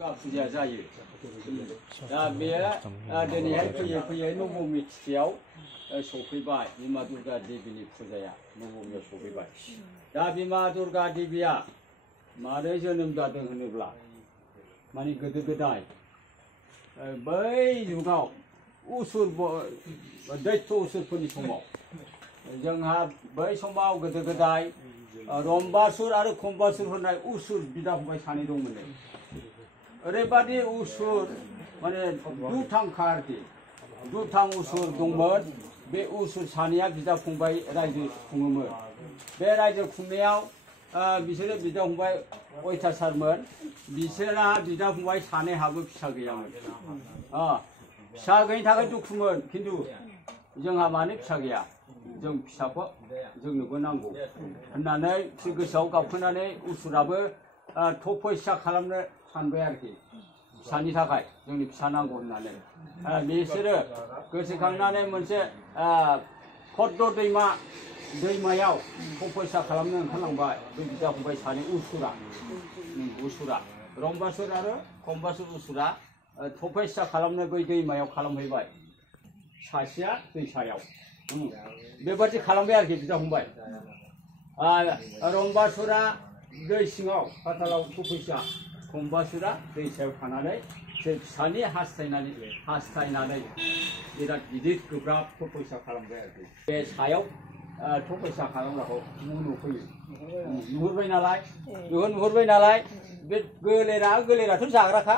फुजा जायो दा बे दिनैहाय फैयै फैयै नबमि तिथियाव सफैबाय बिमा दुर्गा देवीनि फुजाया नबमियाव सफैबाय दा बिमा दुर्गा देवीया मारै जोनोम जादों होनोब्ला माने गोदो गोदाय बै जुगाव उसुर दैत्य उसुरफोरनि समाव जोंहा बै समाव गोदो गोदाय रम्बासुर आरो खम्बासुर होननाय उसुर बिदा फंबाय सानै दंमोन ओरैबादि उसुर माने दुथांखा आरोखि दुथां उसुर दंमोन बे उसुर सानैया बिदा फंबाय रायजो खुङोमोन बे रायजो खुंनायाव बिसोरो बिदा फंबाय अयथासारमोन बिसोरहा बिदा फंबाय सानैहाबो फिसा गैयामोन फिसा गैयिनि थाखाय दुखुमोन खिन्थु जोंहा मानो फिसा गैया जों फिसाखौ जोंनोबो नांगौ होननानै गोसोआव गाबखोनानै उसुराबो तपस्या खालामनो सानबाय आरोखि फिसानि थाखाय जोंनि फिसा नांगौ होननानै बिसोरो गोसोखांनानै मोनसे पद्म दैमायाव तपस्या खालामनो ओंखारलांबाय बे बिदा फंबाय सानै उसुरा रम्बासुर आरो खम्बासुर उसुरा तपस्या खालामनो बै दैमायाव खालामहैबाय सासेया दैसायाव बेबादि खालामबाय आरोखि बिदा फंबाय रम्बासुरा दै सिङाव पातालाव तपस्या खम्बासुरा दैसायाव थानानै फिसानि हास्थायनानै बिराद गिदिर गोब्राब तपस्या खालामबाय आरोखि बे सायाव तपस्या खालामग्राखौ नुफैयो नुहुरबाय नालाय बे गोलेराथ' जाग्राखा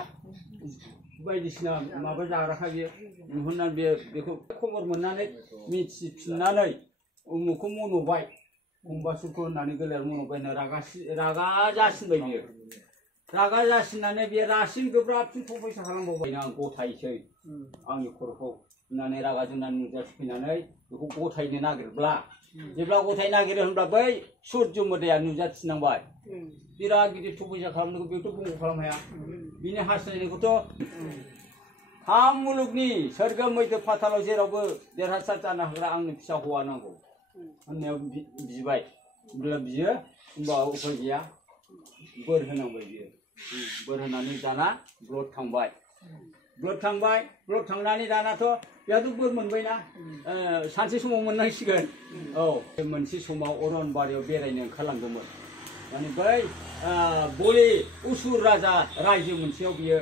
बायदिसिना माबा जाग्राखा बियो नुहुरनानै बेखौ खबर मोननानै मिथिफिननानै उमुखौ मन'बाय खम्बासुरखौ होननानै गोलेर मन'बायनो रागा जासिनबाय बियो रागा जासिननानै बे रासिन गोब्राबसिन तपस्या खालामबावबाय आं गथायसै आंनि खर'खौ होननानै रागा जोंनानै नुजाथिफैनानै बेखौ गथायनो नागिरब्ला जेब्ला गथायनो नागिरो होनब्ला बै सुर्य मोदाया नुजाथिनांबाय बिराद गिदिर तपस्या खालामनायखौ बेखौथ' बंग खालामनो हाया बिनि हास्थायनायखौथ' थाम मुलुगनि सोरगो मैथो पातालाव जेरावबो देरहासार जानो हाग्रा आंनो फिसा हौवा नांगौ होननायाव बिबाय होनब्ला बियो होनबा उफाय गैया बोर होनांबाय बियो बोर होनानै दाना ब्लड थांनानै दानाथ' बेहाथ' बोर मोनबायना सानसे समाव मोननांसिगोन मोनसे समाव अरनबारियाव बेरायनो ओंखारलांदोंमोन माने बै बलि उसुर राजा रायजो मोनसेयाव बियो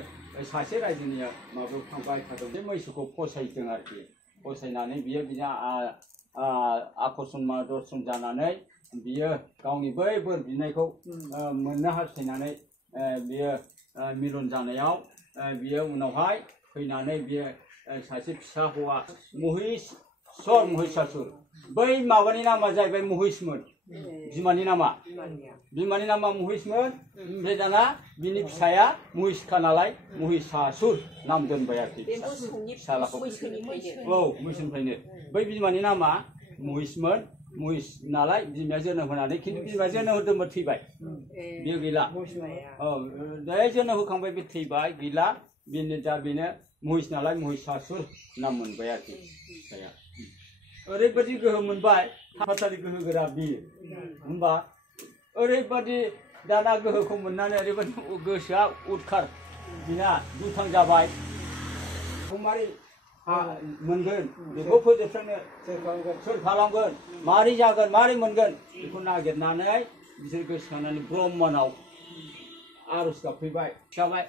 सासे रायजोनिया माबायाव थांबाय थादों बे मैसोखौ फसायदों आरोखि फसायनानै बियो आकर्षण दर्शन जानानै बियो गावनि बै बोर बिनायखौ मोननो हास्थायनानै बियो मिलन जानायाव बियो उनावहाय फैनानै बियो सासे फिसा हौवा महिषासुर बै माबानि नामा जाहैबाय महिषमोन बिमानि नामा महिषमोन ओमफ्राय दाना बिनि फिसाया महिषखा नालाय महिषासुर नाम दोनबाय आरोखि फिसालाखौ मैसोनिफ्रायनो बै बिमानि नामा महिषमोन महिष नालाय बिमाया जोनोम होनानै खिन्थु बिमाया जोनोम होदोंमोन थैबाय बेयो गैला जोनोम होखांबाय बे थैबाय गैला बेनो महिष नालाय महिषासुर नाम मोनबाय आरोखि फिसाया ओरैबादि गोहो मोनबाय पातालि गोहो गोरा बियो होनबा ओरैबादि दाना गोहोखौ मोननानै ओरैबादि गोसोआ उदखार बिना दुथां जाबाय मारै मोनगोन बेखौ फोजोबस्रांनो सोर खालामगोन मारै जागोन मारै मोनगोन बेखौ नागिरनानै बिसोर गोसोखांनानै ब्रह्मनाव आर'ज गाबफैबाय खिथाबाय